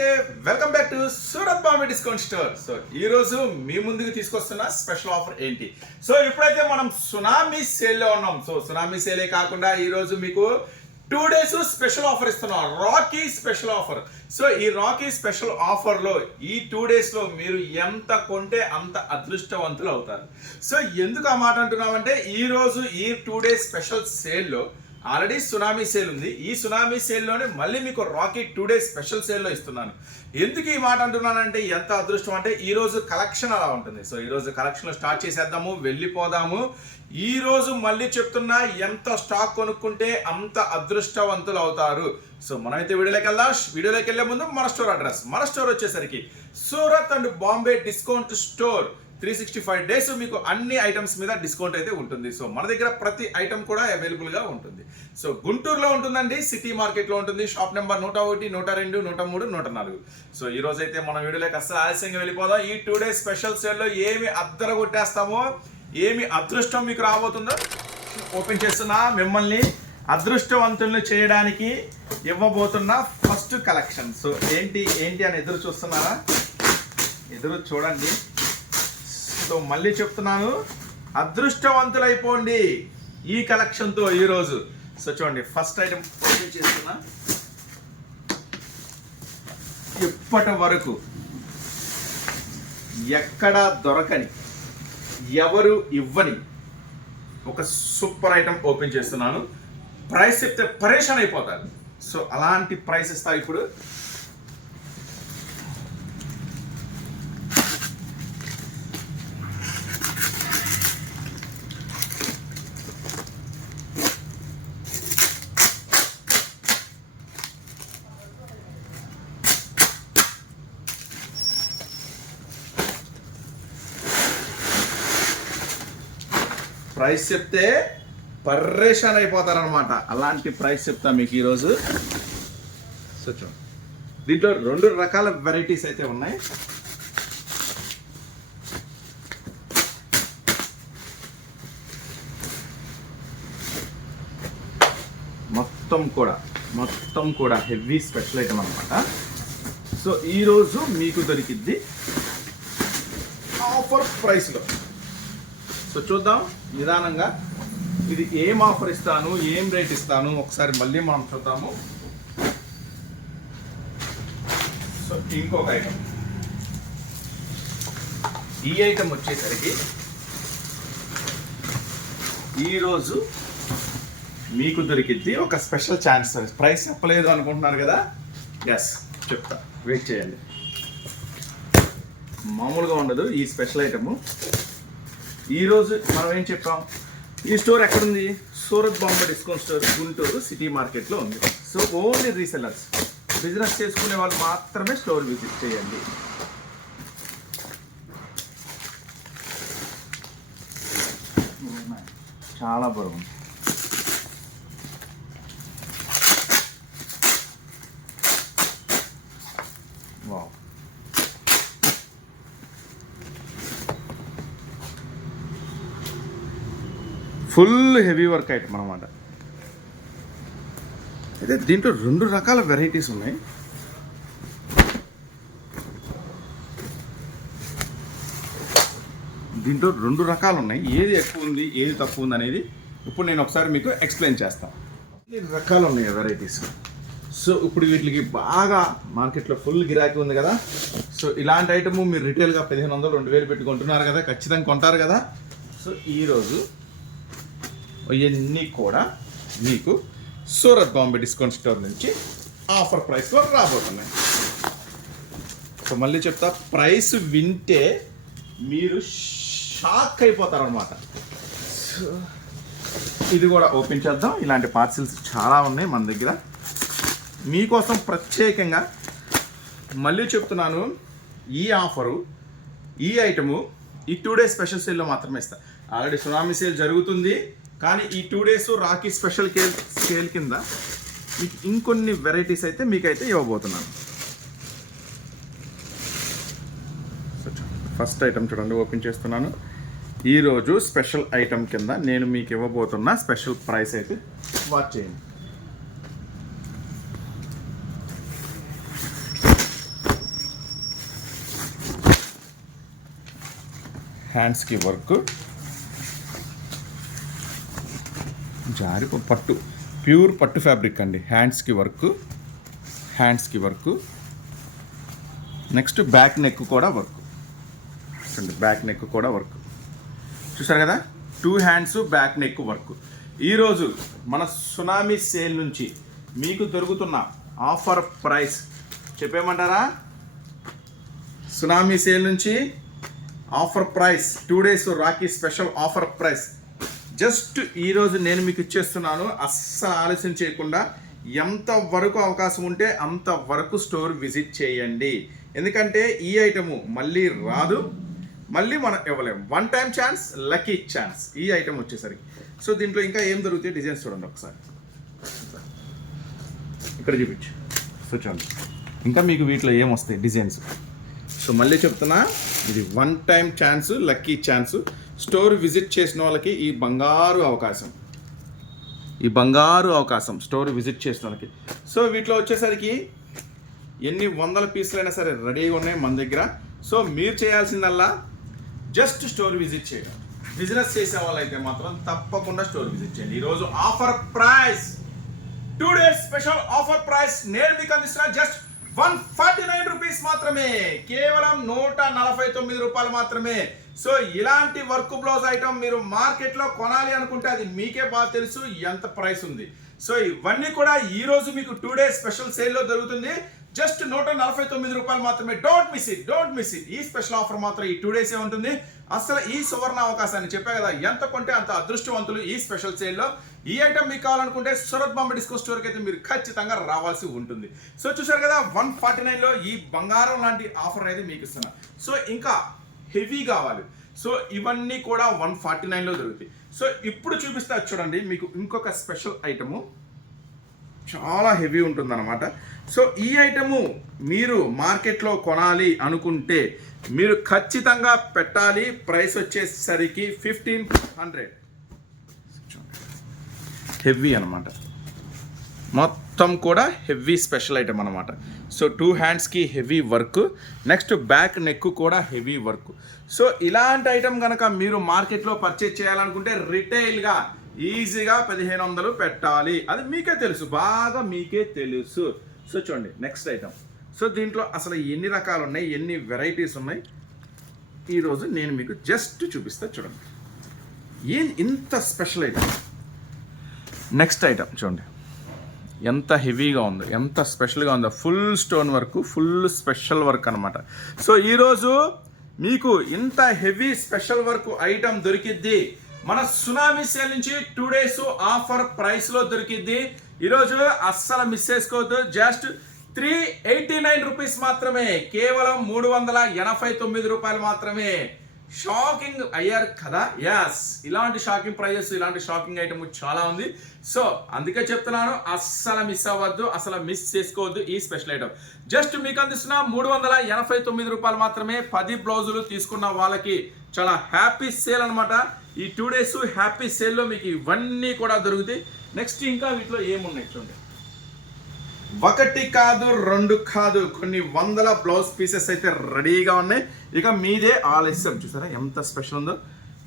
నమస్తే. Welcome back to Surat Bombay discount store so ఈ రోజు మీ ముందుకు తీసుకొస్తున్న స్పెషల్ ఆఫర్ ఏంటి? సో ఇప్పుడైతే మనం సునామీ సేల్లో ఉన్నాం. సో సునామీ సేలే కాకుండా ఈ రోజు మీకు టూ డేస్ స్పెషల్ ఆఫర్ ఇస్తున్నాం. రాకీ స్పెషల్ ఆఫర్ సో ఈ రాకీ స్పెషల్ ఆఫర్లో ఈ టూ డేస్లో మీరు ఎంత కొంటే అంత అదృష్టవంతులు అవుతారు. సో ఎందుకు ఆ మాట అంటున్నామంటే ఈరోజు ఈ టూ డేస్ స్పెషల్ సేల్లో ఆల్రెడీ సునామీ సేల్ ఉంది. ఈ సునామీ సేల్లోనే మళ్ళీ మీకు రాకెట్ టూ డేస్ స్పెషల్ సేల్లో ఇస్తున్నాను. ఎందుకు ఈ మాట అంటున్నానంటే ఎంత అదృష్టం అంటే ఈరోజు కలెక్షన్ అలా ఉంటుంది. సో ఈరోజు కలెక్షన్ స్టార్ట్ చేసేద్దాము వెళ్ళిపోదాము. ఈరోజు మళ్ళీ చెప్తున్నా ఎంత స్టాక్ కొనుక్కుంటే అంత అదృష్టవంతులు అవుతారు. సో మనమైతే వీడియోలోకి వెళ్దాం. వీడియోలోకి వెళ్ళే ముందు మన స్టోర్ అడ్రస్ మన స్టోర్ వచ్చేసరికి Surat and Bombay discount store three sixty five days మీకు అన్ని ఐటమ్స్ మీద డిస్కౌంట్ అయితే ఉంటుంది. సో మన దగ్గర ప్రతి ఐటమ్ కూడా అవైలబుల్గా ఉంటుంది. సో గుంటూరులో ఉంటుందండి సిటీ మార్కెట్లో ఉంటుంది. షాప్ నెంబర్ నూట ఒకటి నూట రెండు నూట మూడు నూట నాలుగు. సో ఈ రోజు అయితే మన వీడియోలోకి అస్సలు ఆలస్యంగా వెళ్ళిపోదాం. ఈ టూ డేస్ స్పెషల్ సేల్లో ఏమి అద్దర కొట్టేస్తామో ఏమి అదృష్టం మీకు రాబోతుందో ఓపెన్ చేస్తున్నా మిమ్మల్ని అదృష్టవంతులను చేయడానికి ఇవ్వబోతున్న ఫస్ట్ కలెక్షన్ సో ఏంటి ఏంటి అని ఎదురు చూస్తున్నారా? ఎదురు చూడండి. సో మళ్ళీ చెప్తున్నాను. అదృష్టవంతులైపోండి ఈ కలెక్షన్తో ఈరోజు. సో చూడండి ఫస్ట్ ఐటమ్ ఓపెన్ చేస్తున్నా. ఇప్పటి వరకు ఎక్కడ దొరకని ఎవరు ఇవ్వని ఒక సూపర్ ఐటమ్ ఓపెన్ చేస్తున్నాను. ప్రైస్ చెప్తే పరేషాన్ అయిపోతారు. సో అలాంటి ప్రైస్ ఇస్తా ఇప్పుడు ప్రైస్ చెప్తే పర్రేషన్ అయిపోతారనమాట అలాంటి ప్రైస్ చెప్తా మీకు ఈరోజు. సో చూడండి దీంట్లో రెండు రకాల వెరైటీస్ అయితే ఉన్నాయి. మొత్తం కూడా మొత్తం కూడా హెవీ స్పెషల్ ఐటమ్ అనమాట సో ఈరోజు మీకు దొరికిద్ది ఆఫర్ ప్రైస్లో సో చూద్దాం నిదానంగా. ఇది ఏం ఆఫర్ ఇస్తాను ఏం రేట్ ఇస్తాను? ఒకసారి మళ్ళీ మనం చూద్దాము. సో ఇంకొక ఐటమ్ ఈ ఐటమ్ వచ్చేసరికి ఈరోజు మీకు దొరికిద్ది ఒక స్పెషల్ ఛాన్స్ ప్రైస్ చెప్పలేదు అనుకుంటున్నారు కదా? ఎస్ చెప్తా. వెయిట్ చేయండి. మామూలుగా ఉండదు ఈ స్పెషల్ ఐటము ఈరోజు మనం ఏం చెప్పాం? ఈ స్టోర్ ఎక్కడుంది? Surat Bombay discount store Guntur city మార్కెట్లో ఉంది. సో ఓన్లీ రీసెలర్స్ బిజినెస్ చేసుకునే వాళ్ళు మాత్రమే స్టోర్ విజిట్ చేయండి. చాలా బరువు. ఫుల్ హెవీ వర్క్ ఐటమ్ అనమాట అయితే దీంట్లో రెండు రకాల వెరైటీస్ ఉన్నాయి. దీంట్లో రెండు రకాలు ఉన్నాయి. ఏది ఎక్కువ ఉంది ఏది తక్కువ ఉంది అనేది ఇప్పుడు నేను ఒకసారి మీకు ఎక్స్ప్లెయిన్ చేస్తాను రకాలు ఉన్నాయి వెరైటీస్. సో ఇప్పుడు వీటికి బాగా మార్కెట్లో ఫుల్ గిరాకీ ఉంది కదా. సో ఇలాంటి ఐటమ్ మీరు రిటైల్గా పదిహేను వందలు రెండు వేలు పెట్టుకుంటున్నారు కదా ఖచ్చితంగా కొంటారు కదా. సో ఈరోజు ఇవన్నీ కూడా మీకు సూరత్ బాంబే డిస్కౌంట్ స్టోర్ నుంచి ఆఫర్ ప్రైస్లో రాబోతున్నాయి. సో మళ్ళీ చెప్తా ప్రైస్ వింటే మీరు షాక్ అయిపోతారనమాట ఇది కూడా ఓపెన్ చేద్దాం. ఇలాంటి పార్సిల్స్ చాలా ఉన్నాయి మన దగ్గర. మీకోసం ప్రత్యేకంగా మళ్ళీ చెప్తున్నాను ఈ ఆఫరు ఈ ఐటము ఈ టూ డేస్ స్పెషల్ సేల్లో మాత్రమే ఇస్తా. ఆల్రెడీ సునామీ సేల్ జరుగుతుంది. కానీ ఈ టూ డేస్ రాఖీ స్పెషల్ కేల్ స్కేల్ కింద మీకు ఇంకొన్ని వెరైటీస్ అయితే మీకైతే ఇవ్వబోతున్నాను. ఫస్ట్ ఐటమ్ చూడండి ఓపెన్ చేస్తున్నాను. ఈరోజు స్పెషల్ ఐటమ్ కింద నేను మీకు ఇవ్వబోతున్న స్పెషల్ ప్రైస్ అయితే వాచ్ చేయండి. హ్యాండ్స్కి వర్క్ జారి పట్టు. ప్యూర్ పట్టు ఫ్యాబ్రిక్ అండి. హ్యాండ్స్కి వర్క్. హ్యాండ్స్కి వర్క్. నెక్స్ట్ బ్యాక్ నెక్ కూడా వర్క్. చూడండి బ్యాక్ నెక్ కూడా వర్క్. చూసారు కదా? Two hands back neck work. ఈరోజు మన సునామీ సేల్ నుంచి మీకు దొరుకుతున్న ఆఫర్ ప్రైస్ చెప్పేమంటారా సునామీ సేల్ నుంచి offer price two days Rakhi special offer price just ఈరోజు నేను మీకు ఇచ్చేస్తున్నాను. అస్సలు ఆలస్యం చేయకుండా ఎంత వరకు అవకాశం ఉంటే అంత వరకు స్టోర్ విజిట్ చేయండి. ఎందుకంటే ఈ ఐటము మళ్ళీ రాదు. మళ్ళీ మనం ఇవ్వలేము one time chance lucky chance. ఈ ఐటమ్ వచ్చేసరికి. సో దీంట్లో ఇంకా ఏం దొరుకుతాయి డిజైన్స్ చూడండి ఒకసారి. ఇక్కడ చూపించు. సో చూడండి ఇంకా మీకు వీటిలో ఏం వస్తాయి డిజైన్స్? సో మళ్ళీ చెప్తున్నా. ఇది one time chance lucky chance. Store visit చేసిన వాళ్ళకి ఈ బంగారు అవకాశం. ఈ బంగారు అవకాశం స్టోర్ విజిట్ చేసిన వాళ్ళకి. సో వీటిలో వచ్చేసరికి ఎన్ని వందల పీసులైనా సరే రెడీగా ఉన్నాయి మన దగ్గర. సో మీరు చేయాల్సిందల్లా జస్ట్ స్టోర్ విజిట్ చేయడం. బిజినెస్ చేసే వాళ్ళైతే మాత్రం తప్పకుండా స్టోర్ విజిట్ చేయండి. ఈరోజు offer price two days special offer price నేను మీకు అందిస్తున్న just one forty nine rupees మాత్రమే. కేవలం నూట నలభై తొమ్మిది రూపాయలు మాత్రమే. సో ఇలాంటి వర్క్ బ్లౌజ్ ఐటమ్ మీరు మార్కెట్లో కొనాలి అనుకుంటే అది మీకే బాగా తెలుసు ఎంత ప్రైస్ ఉంది. సో ఇవన్నీ కూడా ఈరోజు మీకు టూ డేస్ స్పెషల్ సేల్లో దొరుకుతుంది. జస్ట్ నూట నలభై తొమ్మిది రూపాయలు మాత్రమే. Don't miss it don't miss it ఈ స్పెషల్ ఆఫర్ మాత్రం ఈ టూ డేసే ఉంటుంది. అసలు ఈ సువర్ణ అవకాశాన్ని చెప్పే కదా ఎంత కొంటే అంత అదృష్టవంతులు ఈ స్పెషల్ సేల్లో ఈ ఐటమ్ మీకు కావాలనుకుంటే సూరత్ బాంబే డిస్కో స్టోర్కి అయితే మీరు ఖచ్చితంగా రావాల్సి ఉంటుంది. సో చూసారు కదా వన్ ఫార్టీ నైన్లో ఈ బంగారం లాంటి ఆఫర్ అనేది మీకు ఇస్తున్నా. సో ఇంకా హెవీ కావాలి. సో ఇవన్నీ కూడా వన్ ఫార్టీ నైన్లో దొరుకుతాయి సో ఇప్పుడు చూపిస్తా చూడండి మీకు ఇంకొక స్పెషల్ ఐటము. చాలా హెవీ ఉంటుందన్నమాట. సో ఈ ఐటము మీరు మార్కెట్లో కొనాలి అనుకుంటే మీరు ఖచ్చితంగా పెట్టాలి. ప్రైస్ వచ్చేసరికి ఫిఫ్టీన్ హండ్రెడ్. హెవీ అనమాట మొత్తం కూడా హెవీ స్పెషల్ ఐటమ్ అనమాట సో టూ హ్యాండ్స్కి heavy work next back neck కూడా హెవీ వర్క్. సో ఇలాంటి ఐటమ్ కనుక మీరు మార్కెట్లో పర్చేజ్ చేయాలనుకుంటే రిటైల్గా ఈజీగా పదిహేను వందలు పెట్టాలి. అది మీకే తెలుసు బాగా మీకే తెలుసు. సో చూడండి నెక్స్ట్ ఐటమ్ సో దీంట్లో అసలు ఎన్ని రకాలు ఉన్నాయి ఎన్ని వెరైటీస్ ఉన్నాయి? ఈరోజు నేను మీకు జస్ట్ చూపిస్తా చూడండి. ఏం ఇంత స్పెషల్ ఐటమ్ నెక్స్ట్ ఐటమ్ చూడండి. ఎంత హెవీగా ఉందో ఎంత స్పెషల్గా ఉందో full stone work full special work అనమాట సో ఈరోజు మీకు ఇంత హెవీ స్పెషల్ వర్క్ ఐటమ్ దొరికిద్ది. మన సునామీ సేల్ నుంచి టూ డేస్ ఆఫర్ ప్రైస్లో దొరికిద్ది. ఈరోజు అస్సలు మిస్ చేసుకోవద్దు. Just three eighty nine rupees మాత్రమే. కేవలం మూడు వందల ఎనభై తొమ్మిది రూపాయలు మాత్రమే. షాకింగ్ అయ్యారు కదా? యాస్ ఇలాంటి షాకింగ్ ప్రైజెస్ ఇలాంటి షాకింగ్ ఐటమ్ చాలా ఉంది. సో అందుకే చెప్తున్నాను అస్సలు మిస్ అవ్వద్దు అసలు మిస్ చేసుకోవద్దు ఈ స్పెషల్ ఐటమ్ జస్ట్ మీకు అందిస్తున్న మూడు వందల ఎనభై తొమ్మిది రూపాయలు మాత్రమే పది బ్లౌజులు తీసుకున్న వాళ్ళకి చాలా హ్యాపీ సేల్ అనమాట ఈ టూ డేస్ హ్యాపీ సేల్లో మీకు ఇవన్నీ కూడా దొరుకుతాయి. నెక్స్ట్ ఇంకా వీటిలో ఏమున్నాయి చూడండి. ఒకటి కాదు రెండు కాదు. కొన్ని వందల బ్లౌజ్ పీసెస్ అయితే రెడీగా ఉన్నాయి. ఇక మీదే ఆలస్యం. చూసారా? ఎంత స్పెషల్ ఉందో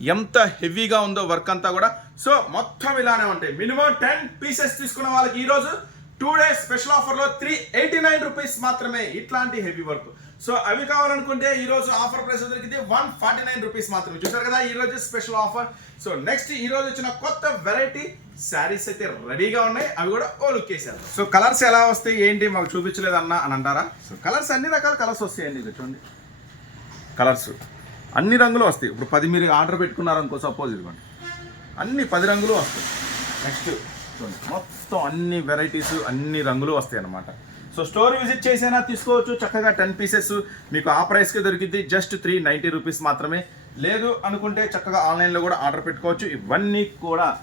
ఎంత హెవీగా ఉందో వర్క్ అంతా కూడా. సో మొత్తం ఇలానే ఉంటాయి. మినిమం టెన్ పీసెస్ తీసుకున్న వాళ్ళకి ఈరోజు టూ డేస్ స్పెషల్ ఆఫర్లో త్రీ ఎయిటీ నైన్ రూపీస్ మాత్రమే ఇట్లాంటి హెవీ వర్క్ సో అవి కావాలనుకుంటే ఈరోజు ఆఫర్ ప్రైస్ దొరికితే వన్ ఫార్టీ నైన్ రూపీస్ మాత్రమే. చూసారు కదా? ఈరోజు స్పెషల్ ఆఫర్ సో నెక్స్ట్ ఈరోజు వచ్చిన కొత్త వెరైటీ శారీస్ అయితే రెడీగా ఉన్నాయి. అవి కూడా ఓ లుక్ వేసేద్దాం సో కలర్స్ ఎలా వస్తాయి ఏంటి మాకు చూపించలేదన్నా అని అంటారా? సో కలర్స్ అన్ని రకాల కలర్స్ వస్తాయండి ఇది చూడండి. కలర్స్ అన్ని రంగులు వస్తాయి. ఇప్పుడు పది మీరు ఆర్డర్ పెట్టుకున్నారనుకో సపోజ్ ఇదిగోండి. అన్ని పది రంగులు వస్తాయి. నెక్స్ట్ చూడండి. మొత్తం అన్ని వెరైటీస్ అన్ని రంగులు వస్తాయి అన్నమాట. సో స్టోర్ విజిట్ చేసైనా తీసుకోవచ్చు చక్కగా టెన్ పీసెస్ మీకు ఆ ప్రైస్కి దొరికింది జస్ట్ త్రీ నైంటీ రూపీస్ మాత్రమే. లేదు అనుకుంటే చక్కగా ఆన్లైన్లో కూడా ఆర్డర్ పెట్టుకోవచ్చు. ఇవన్నీ కూడా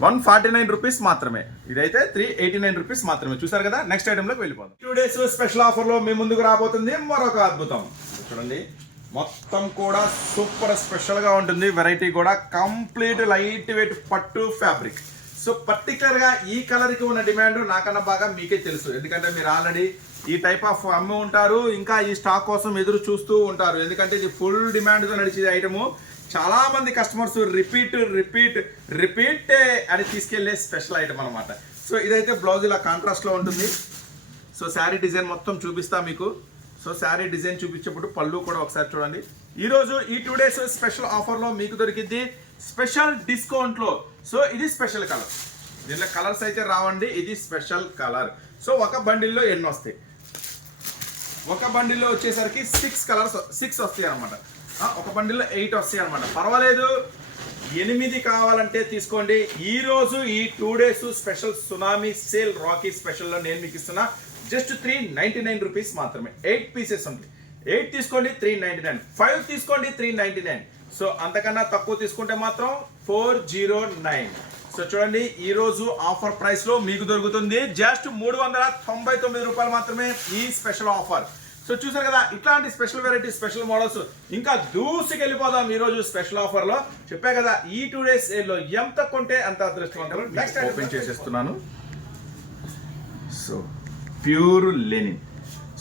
వన్ ఫార్టీ నైన్ రూపీస్ మాత్రమే. ఇదైతే త్రీ ఎయిటీ నైన్ రూపీస్ మాత్రమే. చూసారు కదా? నెక్స్ట్ ఐటెంలోకి వెళ్ళిపోదాం. టూ డేస్ స్పెషల్ ఆఫర్లో మీ ముందుకు రాబోతుంది. మరొక అద్భుతం. చూడండి. మొత్తం కూడా సూపర్ స్పెషల్గా ఉంటుంది. వెరైటీ కూడా కంప్లీట్ లైట్ వెయిట్ పట్టు ఫ్యాబ్రిక్ సో పర్టికులర్గా ఈ కలర్కి ఉన్న డిమాండ్ నాకన్నా బాగా మీకే తెలుసు. ఎందుకంటే మీరు ఆల్రెడీ ఈ టైప్ ఆఫ్ అమ్మి ఉంటారు ఇంకా ఈ స్టాక్ కోసం ఎదురు చూస్తూ ఉంటారు. ఎందుకంటే ఇది ఫుల్ డిమాండ్తో నడిచే ఐటమ్ చాలా మంది కస్టమర్స్ రిపీట్ రిపీట్ రిపీట్ అని తీసుకెళ్ళే స్పెషల్ ఐటమ్ అనమాట సో ఇదైతే బ్లౌజ్ ఇలా కాంట్రాస్ట్లో ఉంటుంది. సో శారీ డిజైన్ మొత్తం చూపిస్తా మీకు. సో శారీ డిజైన్ చూపించేప్పుడు పళ్ళు కూడా ఒకసారి చూడండి. ఈరోజు ఈ టూ డేస్ స్పెషల్ ఆఫర్లో మీకు దొరికింది స్పెషల్ డిస్కౌంట్లో సో ఇది స్పెషల్ కలర్. దీనిలో కలర్స్ అయితే రావండి ఇది స్పెషల్ కలర్. సో ఒక బండిల్లో ఎన్ని వస్తాయి? ఒక బండిల్లో వచ్చేసరికి సిక్స్ కలర్స్ సిక్స్ వస్తాయి అనమాట ఒక బండిల్లో ఎయిట్ వస్తాయి అనమాట పర్వాలేదు ఎనిమిది కావాలంటే తీసుకోండి. ఈ రోజు ఈ two days special tsunami sale Rakhi స్పెషల్లో నేను మీకు ఇస్తున్నా. Just three ninety nine rupees మాత్రమే. ఎయిట్ పీసెస్ ఉంటాయి ఎయిట్ తీసుకోండి త్రీ నైన్టీ నైన్ ఫైవ్ తీసుకోండి త్రీ నైంటీ నైన్ సో అంతకన్నా తక్కువ తీసుకుంటే మాత్రం ఫోర్ జీరో నైన్. సో చూడండి ఈ రోజు ఆఫర్ ప్రైస్లో మీకు దొరుకుతుంది. జస్ట్ మూడు వందల తొంభై తొమ్మిది రూపాయలు మాత్రమే ఈ స్పెషల్ ఆఫర్. సో చూసారు కదా ఇట్లాంటి స్పెషల్ వెరైటీ స్పెషల్ మోడల్స్ ఇంకా దూసుకు వెళ్ళిపోదాం ఈ రోజు స్పెషల్ ఆఫర్లో. చెప్పా కదా ఈ టూ డేస్లో ఎంత కొంటే అంత అదృష్టం నెక్స్ట్ ఓపెన్ చేసేస్తున్నాను. So pure linen.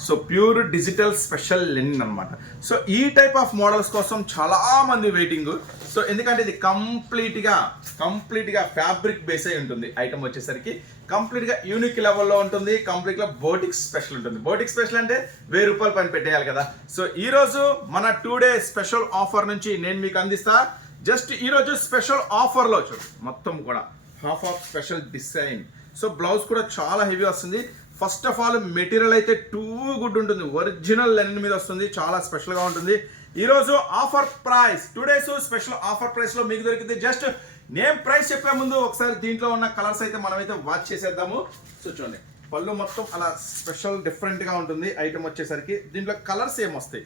So pure digital special linen అన్నమాట. సో ఈ టైప్ ఆఫ్ మోడల్స్ కోసం చాలా మంది వెయిటింగ్. సో ఎందుకంటే ఇది కంప్లీట్గా కంప్లీట్గా ఫ్యాబ్రిక్ బేస్ అయి ఉంటుంది ఐటమ్ వచ్చేసరికి. కంప్లీట్గా యూనిక్ లెవెల్లో ఉంటుంది కంప్లీట్గా బోటిక్ స్పెషల్ ఉంటుంది. బోటిక్ స్పెషల్ అంటే వెయ్యి రూపాయలు పని పెట్టేయాలి కదా. సో ఈ రోజు మన టూ డే స్పెషల్ ఆఫర్ నుంచి నేను మీకు అందిస్తా. జస్ట్ ఈ రోజు స్పెషల్ ఆఫర్లో చూడు. మొత్తం కూడా half of special design. So blouse కూడా చాలా హెవీ వస్తుంది. ఫస్ట్ ఆఫ్ ఆల్ మెటీరియల్ అయితే టూ గుడ్ ఉంటుంది. ఒరిజినల్ లెనిన్ మీద వస్తుంది. చాలా స్పెషల్గా ఉంటుంది. ఈరోజు offer price two days special offer ప్రైస్లో మీకు దొరికింది జస్ట్ నేను ప్రైస్ చెప్పే ముందు ఒకసారి దీంట్లో ఉన్న కలర్స్ అయితే మనమైతే వాచ్ చేసేద్దాము. సో చూడండి పళ్ళు మొత్తం అలా స్పెషల్ డిఫరెంట్గా ఉంటుంది. ఐటమ్ వచ్చేసరికి దీంట్లో కలర్స్ ఏం వస్తాయి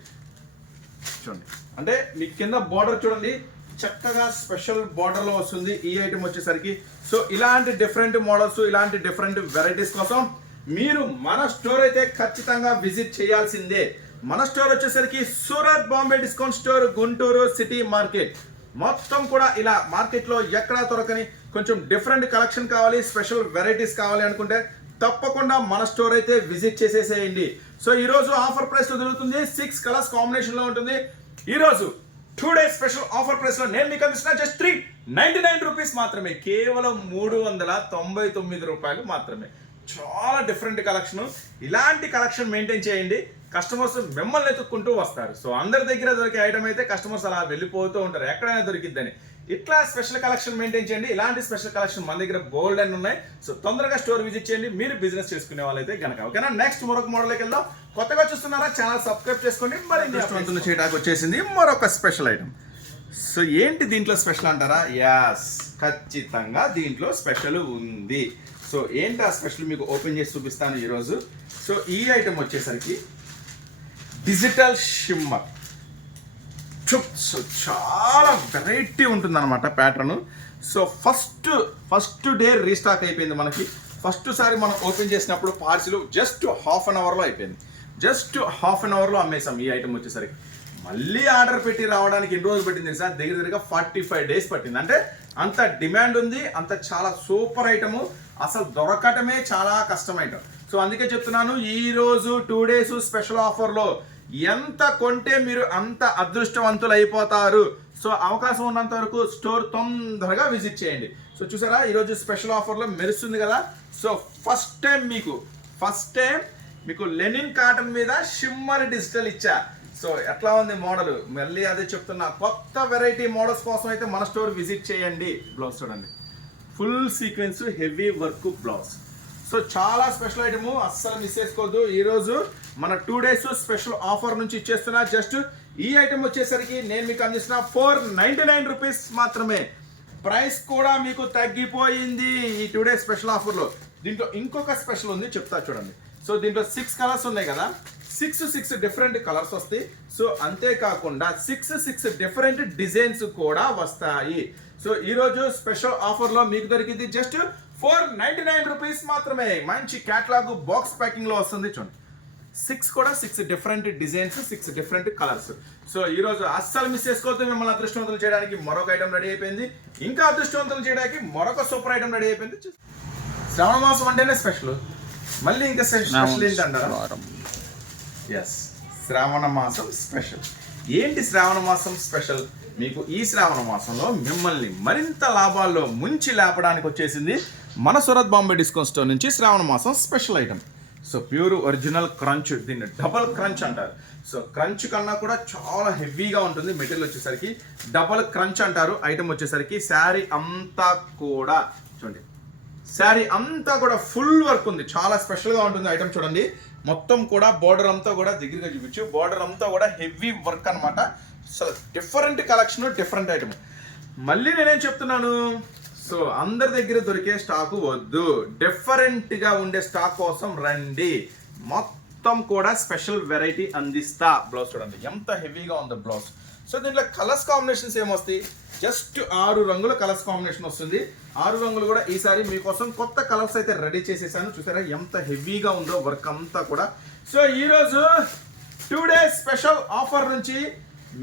చూడండి. అంటే మీ కింద బార్డర్ చూడండి చక్కగా స్పెషల్ బార్డర్లో వస్తుంది ఈ ఐటమ్ వచ్చేసరికి. సో ఇలాంటి డిఫరెంట్ మోడల్స్ ఇలాంటి డిఫరెంట్ వెరైటీస్ కోసం మీరు మన స్టోర్ అయితే ఖచ్చితంగా విజిట్ చేయాల్సిందే. మన స్టోర్ వచ్చేసరికి Surat Bombay discount store Guntur city market. మొత్తం కూడా ఇలా మార్కెట్లో ఎక్కడా దొరకని కొంచెం డిఫరెంట్ కలెక్షన్ కావాలి స్పెషల్ వెరైటీస్ కావాలి అనుకుంటే తప్పకుండా మన స్టోర్ అయితే విజిట్ చేసేసేయండి. సో ఈరోజు ఆఫర్ ప్రైస్లో దొరుకుతుంది సిక్స్ కలర్స్ కాంబినేషన్లో ఉంటుంది. ఈరోజు టూ డేస్ స్పెషల్ ఆఫర్ ప్రైస్లో నేను మీకు అందిస్తున్న just three ninety nine rupees మాత్రమే. కేవలం మూడు వందల తొంభై తొమ్మిది రూపాయలు మాత్రమే. చాలా డిఫరెంట్ కలెక్షన్ ఇలాంటి కలెక్షన్ మెయింటైన్ చేయండి. కస్టమర్స్ మిమ్మల్ని ఎత్తుక్కుంటూ వస్తారు. సో అందరి దగ్గర దొరికే ఐటమ్ అయితే కస్టమర్స్ అలా వెళ్ళిపోతూ ఉంటారు. ఎక్కడైనా దొరికిద్దని. ఇట్లా స్పెషల్ కలెక్షన్ మెయింటైన్ చేయండి. ఇలాంటి స్పెషల్ కలెక్షన్ మన దగ్గర బోల్డ్ అని ఉన్నాయి. సో తొందరగా స్టోర్ విజిట్ చేయండి. మీరు బిజినెస్ చేసుకునే వాళ్ళైతే గనక. ఓకేనా నెక్స్ట్ మరొక మోడల్కి వెళ్దాం. కొత్తగా చూస్తున్నారా? ఛానల్ సబ్స్క్రైబ్ చేసుకోండి మరి అదృష్టవంతులు చేయడానికి వచ్చేసింది మరొక స్పెషల్ ఐటమ్ సో ఏంటి దీంట్లో స్పెషల్ అంటారా? యాస్ ఖచ్చితంగా దీంట్లో స్పెషల్ ఉంది. సో ఏంటి ఆ స్పెషల్ మీకు ఓపెన్ చేసి చూపిస్తాను ఈరోజు? సో ఈ ఐటమ్ వచ్చేసరికి డిజిటల్ షిమ్మర్ సో చాలా వెరైటీ ఉంటుందన్నమాట pattern. So first first day restock అయిపోయింది మనకి. ఫస్ట్ సారి మనం ఓపెన్ చేసినప్పుడు పార్సిల్ జస్ట్ హాఫ్ అన్ అవర్లో అయిపోయింది. జస్ట్ హాఫ్ అన్ అవర్లో అమ్మేసాం ఈ ఐటమ్ వచ్చేసరికి. మళ్ళీ ఆర్డర్ పెట్టి రావడానికి ఎన్ని రోజులు పట్టింది సార్ దగ్గర దగ్గరగా ఫార్టీ ఫైవ్ డేస్ పట్టింది. అంటే అంత డిమాండ్ ఉంది అంత చాలా సూపర్ ఐటము అసలు దొరకటమే చాలా కష్టం ఐటమ్. సో అందుకే చెప్తున్నాను ఈరోజు టూ డేస్ స్పెషల్ ఆఫర్లో ఎంత కొంటే మీరు అంత అదృష్టవంతులు అయిపోతారు. సో అవకాశం ఉన్నంత వరకు స్టోర్ తొందరగా విజిట్ చేయండి. సో చూసారా ఈరోజు స్పెషల్ ఆఫర్లో మెరుస్తుంది కదా. సో ఫస్ట్ టైం మీకు ఫస్ట్ టైం మీకు లెనిన్ కాటన్ మీద షిమ్మర్ డిజిటల్ ఇచ్చా. సో ఎట్లా ఉంది మోడల్? మళ్ళీ అదే చెప్తున్నా. కొత్త వెరైటీ మోడల్స్ కోసం అయితే మన స్టోర్ విజిట్ చేయండి. బ్లౌజ్ చూడండి. Full sequence heavy work blouse so చాలా స్పెషల్ ఐటమ్ అస్సలు మిస్ చేసుకోవద్దు. ఈరోజు మన టూ డేస్ స్పెషల్ ఆఫర్ నుంచి ఇచ్చేస్తున్నా. జస్ట్ ఈ ఐటమ్ వచ్చేసరికి నేను మీకు అందిస్తున్న ఫోర్ నైంటీ నైన్ రూపీస్ మాత్రమే. ప్రైస్ కూడా మీకు తగ్గిపోయింది ఈ టూ డేస్ స్పెషల్ ఆఫర్లో దీంట్లో ఇంకొక స్పెషల్ ఉంది. చెప్తా చూడండి. సో దీంట్లో సిక్స్ కలర్స్ ఉన్నాయి కదా. సిక్స్ సిక్స్ డిఫరెంట్ కలర్స్ వస్తాయి. సో అంతేకాకుండా సిక్స్ సిక్స్ డిఫరెంట్ డిజైన్స్ కూడా వస్తాయి. సో ఈరోజు స్పెషల్ ఆఫర్లో మీకు దొరికింది just four ninety nine rupees మాత్రమే. మంచి క్యాట్లాగ్ బాక్స్ ప్యాకింగ్లో వస్తుంది చూడండి. సిక్స్ కూడా six different designs six different colours so ఈ రోజు అస్సలు మిస్ చేసుకోవద్దు మిమ్మల్ని అదృష్టవంతులు చేయడానికి. మరొక ఐటమ్ రెడీ అయిపోయింది. ఇంకా అదృష్టవంతులు చేయడానికి మరొక సూపర్ ఐటమ్ రెడీ అయిపోయింది. శ్రావణ మాసం అంటేనే స్పెషల్ మళ్ళీ ఇంకా స్పెషల్ ఏంటంటారా ఎస్ శ్రావణ మాసం స్పెషల్. ఏంటి శ్రావణ మాసం స్పెషల్? మీకు ఈ శ్రావణ మాసంలో మిమ్మల్ని మరింత లాభాల్లో ముంచి లేపడానికి వచ్చేసింది మన సూరత్ బాంబే డిస్కౌంట్ స్టోర్ నుంచి శ్రావణ మాసం special item. So pure original crunch దీన్ని డబల్ క్రంచ్ అంటారు. సో క్రంచ్ కన్నా కూడా చాలా హెవీగా ఉంటుంది మెటీరియల్ వచ్చేసరికి. డబల్ క్రంచ్ అంటారు. ఐటమ్ వచ్చేసరికి శారీ అంతా కూడా. చూడండి. శారీ అంతా కూడా ఫుల్ వర్క్ ఉంది. చాలా స్పెషల్గా ఉంటుంది ఐటమ్ చూడండి. మొత్తం కూడా బార్డర్ అంతా కూడా దగ్గరగా చూపించు. బార్డర్ అంతా కూడా హెవీ వర్క్ అనమాట so different collection different item మళ్ళీ నేనేం చెప్తున్నాను? సో అందరి దగ్గర దొరికే స్టాకు వద్దు. డిఫరెంట్గా ఉండే స్టాక్ కోసం రండి. మొత్తం కూడా స్పెషల్ వెరైటీ అందిస్తా. బ్లౌజ్ చూడండి. ఎంత హెవీగా ఉందో బ్లౌజ్ సో దీంట్లో కలర్స్ కాంబినేషన్స్ ఏమొస్తాయి జస్ట్ ఆరు రంగుల కలర్స్ కాంబినేషన్ వస్తుంది. ఆరు రంగులు కూడా ఈసారి మీకోసం కొత్త కలర్స్ అయితే రెడీ చేసేసాను. చూసారా ఎంత హెవీగా ఉందో వర్క్ అంతా కూడా. సో ఈరోజు టూ డేస్ స్పెషల్ ఆఫర్ నుంచి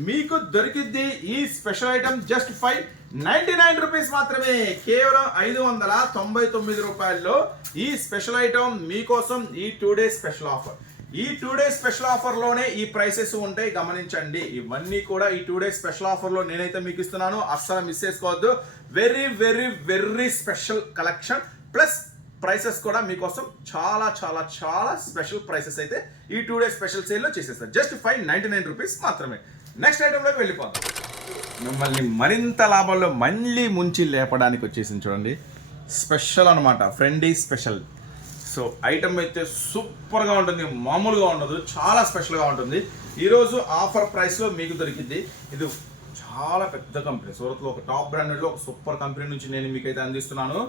మీకు దొరికిద్ది ఈ special item just five ninety nine rupees మాత్రమే. కేవలం ఐదు వందల తొంభై తొమ్మిది రూపాయల్లో ఈ స్పెషల్ ఐటమ్ మీకోసం ఈ టూ డేస్ స్పెషల్ ఆఫర్ ఈ టూ డేస్ స్పెషల్ ఆఫర్లోనే ఈ ప్రైసెస్ ఉంటాయి గమనించండి. ఇవన్నీ కూడా ఈ టూ డేస్ స్పెషల్ ఆఫర్లో నేనైతే మీకు ఇస్తున్నాను. అస్సలు మిస్ చేసుకోవద్దు. Very very very special collection plus prices కూడా మీకోసం చాలా చాలా చాలా స్పెషల్ ప్రైసెస్ అయితే ఈ టూ డేస్ స్పెషల్ సేల్లో చేసేస్తారు. Just five ninety nine rupees మాత్రమే నెక్స్ట్ ఐటెంలోకి వెళ్ళిపోదాం. మిమ్మల్ని మరింత లాభాల్లో మళ్ళీ ముంచి లేపడానికి వచ్చేసింది చూడండి. స్పెషల్ అనమాట ఫ్రెండీ స్పెషల్ సో ఐటమ్ అయితే సూపర్గా ఉంటుంది మామూలుగా ఉండదు చాలా స్పెషల్గా ఉంటుంది. ఈరోజు ఆఫర్ ప్రైస్లో మీకు దొరికింది. ఇది చాలా పెద్ద కంపెనీ. సూరత్లో ఒక టాప్ బ్రాండెడ్లో ఒక సూపర్ కంపెనీ నుంచి నేను మీకైతే అందిస్తున్నాను.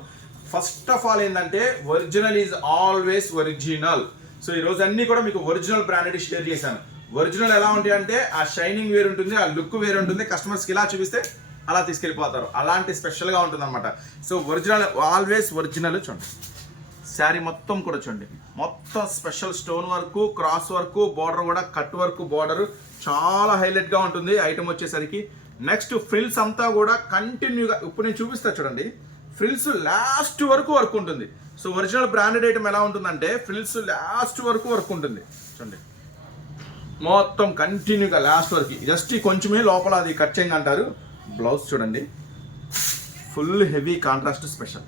ఫస్ట్ ఆఫ్ ఆల్ ఏంటంటే original is always original so ఈ రోజు కూడా మీకు ఒరిజినల్ బ్రాండెడ్ షేర్ చేశాను. ఒరిజినల్ ఎలా ఉంటాయి అంటే ఆ షైనింగ్ వేరు ఉంటుంది ఆ లుక్ వేరు ఉంటుంది. కస్టమర్స్కి ఇలా చూపిస్తే అలా తీసుకెళ్ళిపోతారు. అలాంటి స్పెషల్గా ఉంటుంది అనమాట సో ఒరిజినల్ ఆల్వేస్ ఒరిజినల్ చూడండి. శారీ మొత్తం కూడా చూడండి. మొత్తం special stone work cross work border కూడా కట్ వర్క్ బార్డర్. చాలా హైలైట్గా ఉంటుంది ఐటమ్ వచ్చేసరికి. నెక్స్ట్ ఫ్రిల్స్ అంతా కూడా కంటిన్యూగా ఇప్పుడు నేను చూపిస్తా చూడండి. ఫ్రిల్స్ లాస్ట్ వరకు వర్క్ ఉంటుంది. సో ఒరిజినల్ బ్రాండెడ్ ఐటమ్ ఎలా ఉంటుందంటే ఫ్రిల్స్ లాస్ట్ వరకు వర్క్ ఉంటుంది. చూడండి. మొత్తం కంటిన్యూగా లాస్ట్ వరకు. జస్ట్ కొంచెమే లోపల అది కట్ చేయంగా అంటారు. బ్లౌజ్ చూడండి. Full heavy contrast special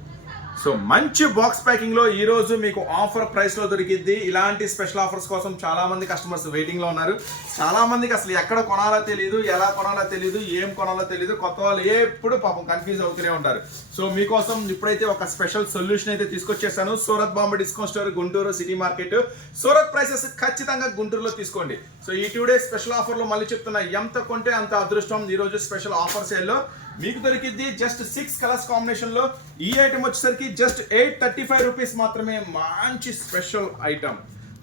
so మంచి బాక్స్ ప్యాకింగ్లో ఈరోజు మీకు ఆఫర్ ప్రైస్లో దొరికింది ఇలాంటి స్పెషల్ ఆఫర్స్ కోసం చాలామంది కస్టమర్స్ వెయిటింగ్లో ఉన్నారు. చాలామందికి అసలు ఎక్కడ కొనాలో తెలియదు ఎలా కొనాలో తెలియదు ఏం కొనాలో తెలియదు కొత్త వాళ్ళు ఎప్పుడు పాపం కన్ఫ్యూజ్ అవుతూనే ఉంటారు. సో మీకోసం ఇప్పుడైతే ఒక స్పెషల్ సొల్యూషన్ అయితే తీసుకొచ్చేసాను. Surat Bombay discount store Guntur city market Surat prices ఖచ్చితంగా గుంటూరులో తీసుకోండి. సో ఈ టూ డేస్ స్పెషల్ ఆఫర్లో మళ్ళీ చెప్తున్నా ఎంత కొంటే అంత అదృష్టం ఈరోజు స్పెషల్ ఆఫర్ సేల్లో మీకు దొరికిద్ది జస్ట్ సిక్స్ కలర్స్ కాంబినేషన్లో ఈ ఐటమ్ వచ్చేసరికి just eight thirty five rupees మాత్రమే మంచి special item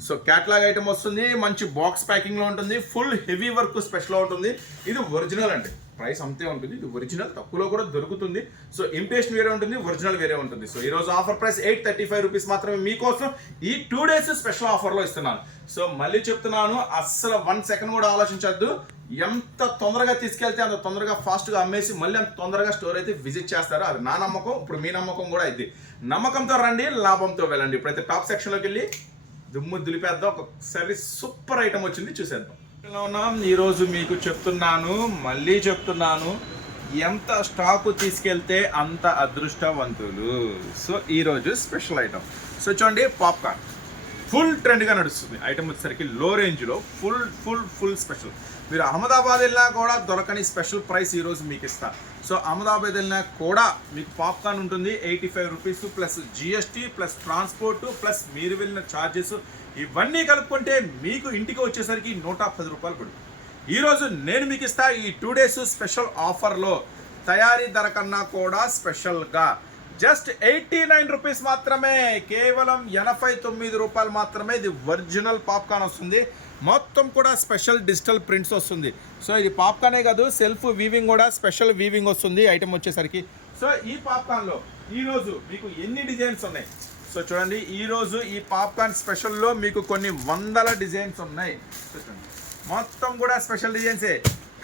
so catalogue item వస్తుంది మంచి బాక్స్ ప్యాకింగ్లో ఉంటుంది ఫుల్ హెవీ వర్క్ స్పెషల్ ఉంటుంది. ఇది ఒరిజినల్ అండి. ప్రైస్ అంతే ఉంటుంది. ఇది ఒరిజినల్ తక్కువలో కూడా దొరుకుతుంది. సో ఇంపేషన్ వేరే ఉంటుంది ఒరిజినల్ వేరే ఉంటుంది. సో ఈ రోజు offer price eight thirty five rupees మాత్రమే మీకోసం ఈ టూ డేస్ స్పెషల్ ఆఫర్లో ఇస్తున్నాను. సో మళ్ళీ చెప్తున్నాను అస్సలు వన్ సెకండ్ కూడా ఆలోచించద్దు. ఎంత తొందరగా తీసుకెళ్తే అంత తొందరగా ఫాస్ట్గా అమ్మేసి మళ్ళీ అంత తొందరగా స్టోర్ అయితే విజిట్ చేస్తారు అది నా నమ్మకం. ఇప్పుడు మీ నమ్మకం కూడా ఇది. నమ్మకంతో రండి లాభంతో వెళ్ళండి. ఇప్పుడైతే టాప్ సెక్షన్లోకి వెళ్ళి దుమ్ము దులిపేద్దాం. ఒకసారి సూపర్ ఐటమ్ వచ్చింది చూసేద్దాం. ఇలా ఉన్నాం. ఈరోజు మీకు చెప్తున్నాను మళ్ళీ చెప్తున్నాను. ఎంత స్టాక్ తీసుకెళ్తే అంత అదృష్టవంతులు. సో ఈరోజు స్పెషల్ ఐటమ్ సో చూడండి పాప్కార్న్ ఫుల్ ట్రెండ్గా నడుస్తుంది. ఐటమ్ వచ్చేసరికి లో రేంజ్లో ఫుల్ ఫుల్ ఫుల్ స్పెషల్ మీరు అహ్మదాబాద్ వెళ్ళినా కూడా దొరకని స్పెషల్ ప్రైస్ ఈరోజు మీకు ఇస్తాను సో అహ్మదాబాద్ వెళ్ళినా కూడా మీకు పాప్కార్న్ ఉంటుంది. Eighty five rupees plus GST plus transport plus మీరు వెళ్ళిన ఛార్జెస్ ఇవన్నీ కలుపుకుంటే మీకు ఇంటికి వచ్చేసరికి నూట పది రూపాయలు పడుతుంది. ఈరోజు నేను మీకు ఇస్తా ఈ టూ డేస్ స్పెషల్ ఆఫర్లో తయారీ ధర కన్నా కూడా స్పెషల్గా. జస్ట్ ఎయిటీ నైన్ రూపీస్ మాత్రమే కేవలం ఎనభై తొమ్మిది రూపాయలు మాత్రమే ఇది ఒరిజినల్ పాప్కార్న్ వస్తుంది. మొత్తం కూడా స్పెషల్ డిజిటల్ ప్రింట్స్ వస్తుంది. సో ఇది పాప్కార్నే కాదు సెల్ఫ్ వీవింగ్ కూడా స్పెషల్ వీవింగ్ వస్తుంది ఐటమ్ వచ్చేసరికి. సో ఈ పాప్కార్న్లో ఈరోజు మీకు ఎన్ని డిజైన్స్ ఉన్నాయి? సో చూడండి ఈరోజు ఈ పాప్కార్న్ స్పెషల్లో మీకు కొన్ని వందల డిజైన్స్ ఉన్నాయి. మొత్తం కూడా స్పెషల్ డిజైన్సే.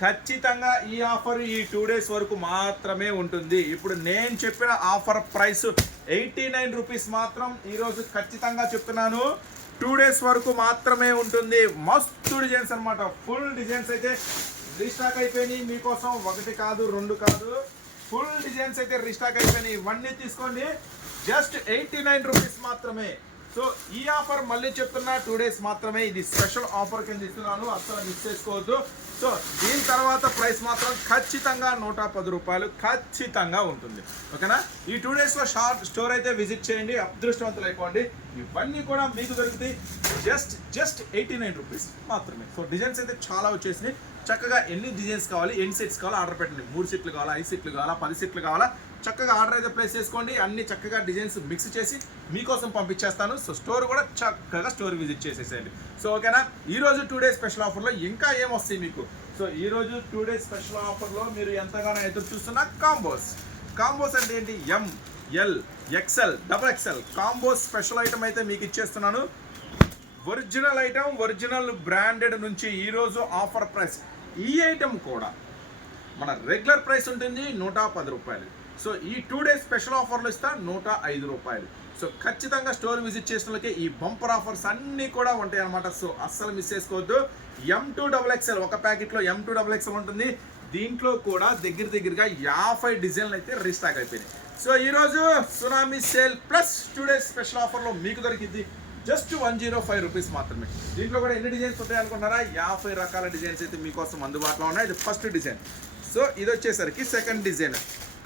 ఖచ్చితంగా ఈ ఆఫర్ ఈ టూ డేస్ వరకు మాత్రమే ఉంటుంది. ఇప్పుడు నేను చెప్పిన offer price eighty nine rupees మాత్రం ఈరోజు ఖచ్చితంగా చెప్తున్నాను. టూ డేస్ వరకు మాత్రమే ఉంటుంది. మస్తు డిజైన్స్ అనమాట ఫుల్ డిజైన్స్ అయితే రీస్టాక్ అయిపోయినాయి. మీకోసం ఒకటి కాదు రెండు కాదు. ఫుల్ డిజైన్స్ అయితే రీస్టాక్ అయిపోయినాయి. ఇవన్నీ తీసుకోండి. జస్ట్ ఎయిటీ నైన్ రూపీస్ మాత్రమే. సో ఈ ఆఫర్ మళ్ళీ చెప్తున్నా టూ డేస్ మాత్రమే. ఇది స్పెషల్ ఆఫర్ కింద ఇస్తున్నాను. అస్సలు మిస్ చేసుకోవద్దు. సో దీని తర్వాత ప్రైస్ మాత్రం ఖచ్చితంగా నూట పది రూపాయలు ఖచ్చితంగా ఉంటుంది. ఓకేనా? ఈ టూ డేస్లో షార్ట్ స్టోర్ అయితే విజిట్ చేయండి అదృష్టవంతులు అయిపోండి. ఇవన్నీ కూడా మీకు దొరుకుతాయి. Just just eighty nine rupees మాత్రమే. సో డిజైన్స్ అయితే చాలా వచ్చేసినాయి. చక్కగా ఎన్ని డిజైన్స్ కావాలి ఎన్ని సెట్స్ కావాలో ఆర్డర్ పెట్టండి. మూడు సెట్లు కావాలా ఐదు సెట్లు కావాలా పది సెట్లు కావాలా చక్కగా ఆర్డర్ అయితే ప్లేస్ చేసుకోండి. అన్ని చక్కగా డిజైన్స్ మిక్స్ చేసి మీకోసం పంపించేస్తాను. సో స్టోర్ కూడా చక్కగా స్టోర్ విజిట్ చేసేసేయండి. సో ఓకేనా ఈరోజు టూ డేస్ స్పెషల్ ఆఫర్లో ఇంకా ఏం వస్తాయి మీకు? సో ఈ రోజు టూ డేస్ స్పెషల్ ఆఫర్లో మీరు ఎంతగానో ఎదురు చూస్తున్న కాంబోస్ కాంబోస్ అంటే ఏంటి? M L XL double XL combos special item అయితే మీకు ఇచ్చేస్తున్నాను. ఒరిజినల్ ఐటమ్ ఒరిజినల్ బ్రాండెడ్ నుంచి ఈరోజు ఆఫర్ ప్రైస్ ఈ ఐటమ్ కూడా మన రెగ్యులర్ ప్రైస్ ఉంటుంది నూట పది రూపాయలు. సో ఈ టూ డేస్ స్పెషల్ ఆఫర్లు ఇస్తా నూట ఐదు రూపాయలు. సో ఖచ్చితంగా స్టోర్ విజిట్ చేసిన వాళ్ళకి ఈ బంపర్ ఆఫర్స్ అన్నీ కూడా ఉంటాయి అనమాట సో అస్సలు మిస్ చేసుకోవద్దు. ఎం టూ డబుల్ ఎక్స్ఎల్ ఒక ప్యాకెట్లో ఎం టూ డబుల్ ఎక్స్ఎల్ ఉంటుంది. దీంట్లో కూడా దగ్గర దగ్గరగా యాభై డిజైన్లు అయితే రీస్టాక్ అయిపోయినాయి. సో ఈరోజు tsunami sale plus two days special ఆఫర్లో మీకు దొరికింది just one zero five rupees మాత్రమే. దీంట్లో కూడా ఎన్ని డిజైన్స్ ఉంటాయి అనుకుంటారా యాభై రకాల డిజైన్స్ అయితే మీకోసం అందుబాటులో ఉన్నాయి. ఇది ఫస్ట్ డిజైన్ సో ఇది వచ్చేసరికి సెకండ్ డిజైన్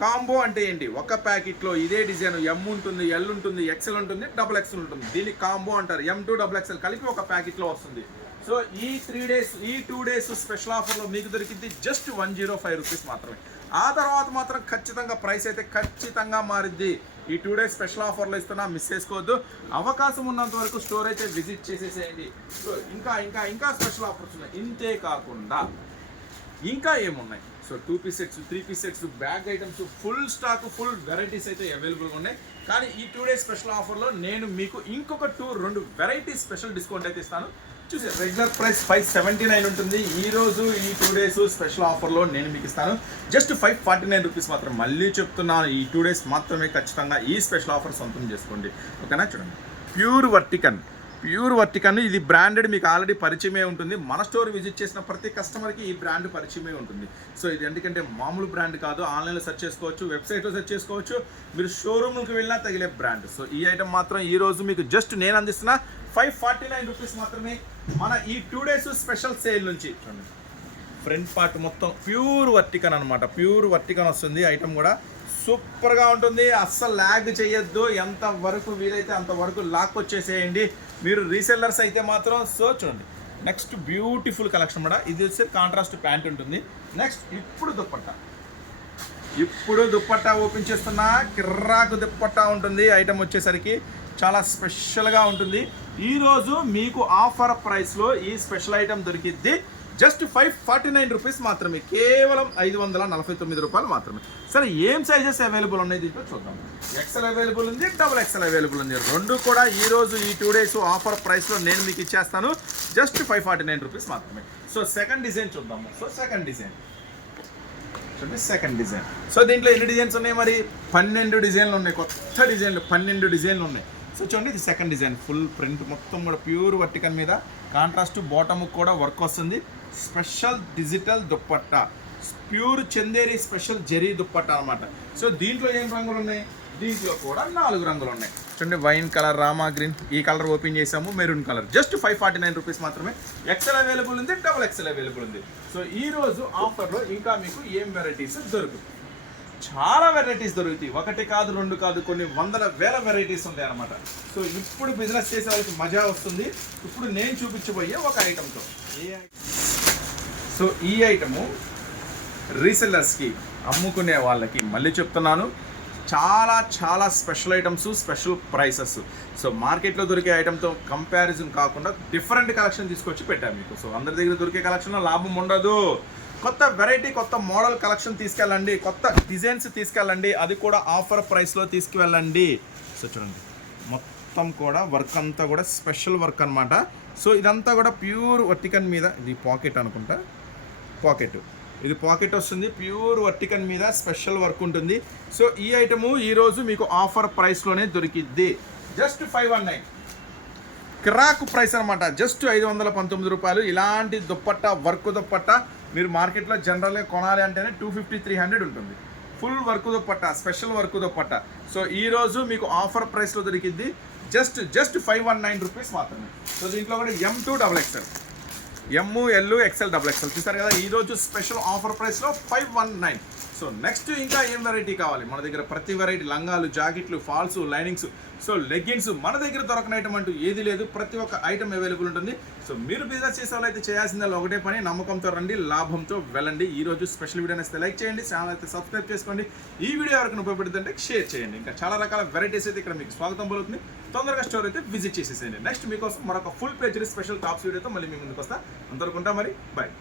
కాంబో అంటే ఏంటి? ఒక ప్యాకెట్లో ఇదే డిజైన్ ఎం ఉంటుంది ఎల్ ఉంటుంది ఎక్సెల్ ఉంటుంది డబుల్ ఎక్సెల్ ఉంటుంది. దీన్ని కాంబో అంటారు. ఎం టూ డబుల్ ఎక్సెల్ కలిపి ఒక ప్యాకెట్లో వస్తుంది. సో ఈ త్రీ డేస్ ఈ టూ డేస్ స్పెషల్ ఆఫర్లో మీకు దొరికింది just one zero five rupees మాత్రమే. ఆ తర్వాత మాత్రం ఖచ్చితంగా ప్రైస్ అయితే ఖచ్చితంగా మారిద్ది. ఈ టూ డేస్ స్పెషల్ ఆఫర్లో ఇస్తున్నా మిస్ చేసుకోవద్దు. అవకాశం ఉన్నంత వరకు స్టోర్ అయితే విజిట్ చేసేసేయండి. సో ఇంకా ఇంకా ఇంకా స్పెషల్ ఆఫర్స్ ఉన్నాయి. ఇంతే కాకుండా ఇంకా ఏమున్నాయి? So two piece sets three piece sets bag items full stock full varieties అయితే అవైలబుల్గా ఉన్నాయి. కానీ ఈ టూ డేస్ స్పెషల్ ఆఫర్లో నేను మీకు ఇంకొక టూ రెండు వెరైటీస్ స్పెషల్ డిస్కౌంట్ అయితే ఇస్తాను. చూసే regular price five seventy nine ఉంటుంది. ఈ రోజు ఈ టూ డేస్ స్పెషల్ ఆఫర్లో నేను మీకు ఇస్తాను. Just five forty nine rupees మాత్రం మళ్ళీ చెప్తున్నాను. ఈ టూ డేస్ మాత్రమే ఖచ్చితంగా ఈ స్పెషల్ ఆఫర్ సొంతం చేసుకోండి. ఓకేనా? చూడండి. ప్యూర్ వర్టికన్. ప్యూర్ వర్టికన్ ఇది బ్రాండెడ్ మీకు ఆల్రెడీ పరిచయమే ఉంటుంది. మన స్టోర్ విజిట్ చేసిన ప్రతి కస్టమర్కి ఈ బ్రాండ్ పరిచయమే ఉంటుంది. సో ఇది ఎందుకంటే మామూలు బ్రాండ్ కాదు. ఆన్లైన్లో సెర్చ్ చేసుకోవచ్చు వెబ్సైట్లో సెర్చ్ చేసుకోవచ్చు. మీరు షోరూమ్కి వెళ్ళినా తగిలే బ్రాండ్. సో ఈ ఐటమ్ మాత్రం ఈ రోజు మీకు జస్ట్ నేను అందిస్తున్న ఫైవ్ ఫార్టీ నైన్ రూపీస్ మాత్రమే మన ఈ టూ డేస్ స్పెషల్ సేల్ నుంచి. చూడండి. ఫ్రంట్ పార్ట్ మొత్తం ప్యూర్ వర్టికన్ అనమాట ప్యూర్ వర్టికన్ వస్తుంది. ఐటమ్ కూడా సూపర్గా ఉంటుంది. అస్సలు ల్యాగ్ చేయొద్దు. ఎంత వరకు వీలైతే అంత వరకు లాక్ వచ్చేసేయండి. మీరు రీసెల్లర్స్ అయితే మాత్రం సో చూడండి. నెక్స్ట్ బ్యూటిఫుల్ కలెక్షన్ కూడా ఇది వచ్చి కాంట్రాస్ట్ ప్యాంట్ ఉంటుంది. నెక్స్ట్ ఇప్పుడు దుప్పట్ట. ఇప్పుడు దుప్పట్టా ఓపెన్ చేస్తున్నా. కిర్రాకు దుప్పట్టా ఉంటుంది. ఐటమ్ వచ్చేసరికి చాలా స్పెషల్గా ఉంటుంది. ఈరోజు మీకు ఆఫర్ ప్రైస్లో ఈ special item దొరికిద్ది. Just five forty nine rupees మాత్రమే కేవలం ఐదు వందల నలభై తొమ్మిది రూపాయలు మాత్రమే. సరే ఏం సైజెస్ అవైలబుల్ ఉన్నాయి దీంట్లో చూద్దాం. ఎక్సెల్ అవైలబుల్ ఉంది డబుల్ ఎక్సెల్ అవైలబుల్ ఉంది. రెండు కూడా ఈ రోజు ఈ టూ డేస్ ఆఫర్ ప్రైస్లో నేను మీకు ఇచ్చేస్తాను. Just five forty nine rupees మాత్రమే. సో సెకండ్ డిజైన్ చూద్దాము. సో సెకండ్ డిజైన్ చూడండి సెకండ్ డిజైన్ సో దీంట్లో ఎన్ని డిజైన్స్ ఉన్నాయి మరి? పన్నెండు డిజైన్లు ఉన్నాయి. కొత్త డిజైన్లు పన్నెండు డిజైన్లు ఉన్నాయి. సో చూడండి ఇది సెకండ్ డిజైన్ ఫుల్ ప్రింట్ మొత్తం కూడా ప్యూర్ వర్టికల్ మీద కాంట్రాస్ట్ బాటమ్ కూడా వర్క్ వస్తుంది. Special digital dupatta pure Chanderi special zari dupatta అన్నమాట సో దీంట్లో ఏం రంగులు ఉన్నాయి? దీంట్లో కూడా నాలుగు రంగులు ఉన్నాయి. చూడండి వైన్ కలర్ రామా గ్రీన్. ఈ కలర్ ఓపెన్ చేసాము maroon colour. Just five forty nine rupees మాత్రమే. ఎక్సెల్ అవైలబుల్ ఉంది డబుల్ ఎక్సెల్ అవైలబుల్ ఉంది. సో ఈ రోజు ఆఫర్లో ఇంకా మీకు ఏం వెరైటీస్ దొరుకుతాయి? చాలా వెరైటీస్ దొరుకుతాయి. ఒకటి కాదు రెండు కాదు కొన్ని వందల వేల వెరైటీస్ ఉంటాయి అన్నమాట. సో ఇప్పుడు బిజినెస్ చేసే వాళ్ళకి మజా వస్తుంది. ఇప్పుడు నేను చూపించబోయే ఒక ఐటమ్తో ఏ సో ఈ ఐటము రీసెల్లర్స్కి అమ్ముకునే వాళ్ళకి మళ్ళీ చెప్తున్నాను. చాలా చాలా special items special prices so మార్కెట్లో దొరికే ఐటమ్తో కంపారిజన్ కాకుండా డిఫరెంట్ కలెక్షన్ తీసుకొచ్చి పెట్టాను మీకు. సో అందరి దగ్గర దొరికే కలెక్షన్లో లాభం ఉండదు. కొత్త వెరైటీ కొత్త మోడల్ కలెక్షన్ తీసుకెళ్ళండి కొత్త డిజైన్స్ తీసుకెళ్ళండి అది కూడా ఆఫర్ ప్రైస్లో తీసుకువెళ్ళండి. సో చూడండి మొత్తం కూడా వర్క్ అంతా కూడా స్పెషల్ వర్క్ అనమాట సో ఇదంతా కూడా ప్యూర్ వర్టికన్ మీద ఇది పాకెట్ అనుకుంటా పాకెట్ ఇది పాకెట్ వస్తుంది ప్యూర్ వర్టికన్ మీద స్పెషల్ వర్క్ ఉంటుంది. సో ఈ ఐటము ఈరోజు మీకు ఆఫర్ ప్రైస్లోనే దొరికిద్ది. Just five one nine crack price అనమాట జస్ట్ ఐదు వందల పంతొమ్మిది రూపాయలు. ఇలాంటి దుప్పట్ట వర్క్ దుప్పట్ట మీరు మార్కెట్లో జనరల్గా కొనాలి అంటేనే టూ ఫిఫ్టీ త్రీ హండ్రెడ్ ఉంటుంది. Full work dupatta special work dupatta. So ఈరోజు మీకు ఆఫర్ ప్రైస్లో దొరికింది just just five one nine rupees మాత్రమే. సో దీంట్లో కూడా M two double XL M L XL double XL చూసారు కదా ఈరోజు స్పెషల్ ఆఫర్ ప్రైస్లో five one nine. So next ఇంకా ఏం వెరైటీ కావాలి? మన దగ్గర ప్రతి వెరైటీ లంగాలు జాకెట్లు ఫాల్స్ లైనింగ్స్ సో లెగ్గిన్స్ మన దగ్గర దొరకని ఐటమ్ అంటూ ఏది లేదు. ప్రతి ఒక్క ఐటమ్ అవైలబుల్ ఉంటుంది. సో మీరు బిజినెస్ చేసే వాళ్ళు అయితే చేయాల్సిందే ఒకటే పని. నమ్మకంతో రండి లాభంతో వెళ్ళండి. ఈ రోజు స్పెషల్ వీడియో అయితే లైక్ చేయండి ఛానల్ అయితే సబ్స్క్రైబ్ చేసుకోండి. ఈ వీడియో ఎవరికి ఉపయోగపడుతుంటే షేర్ చేయండి. ఇంకా చాలా రకాల వెరైటీస్ అయితే ఇక్కడ మీకు స్వాగతం పలుకుతుంది. తొందరగా స్టోర్ అయితే విజిట్ చేసేసేయండి. నెక్స్ట్ మీకోసం మరొక ఫుల్ పేజ్ స్పెషల్ టాప్స్ వీడియోతో మళ్ళీ మీ ముందుకు వస్తా. అందరుకుంటా మరి. బాయ్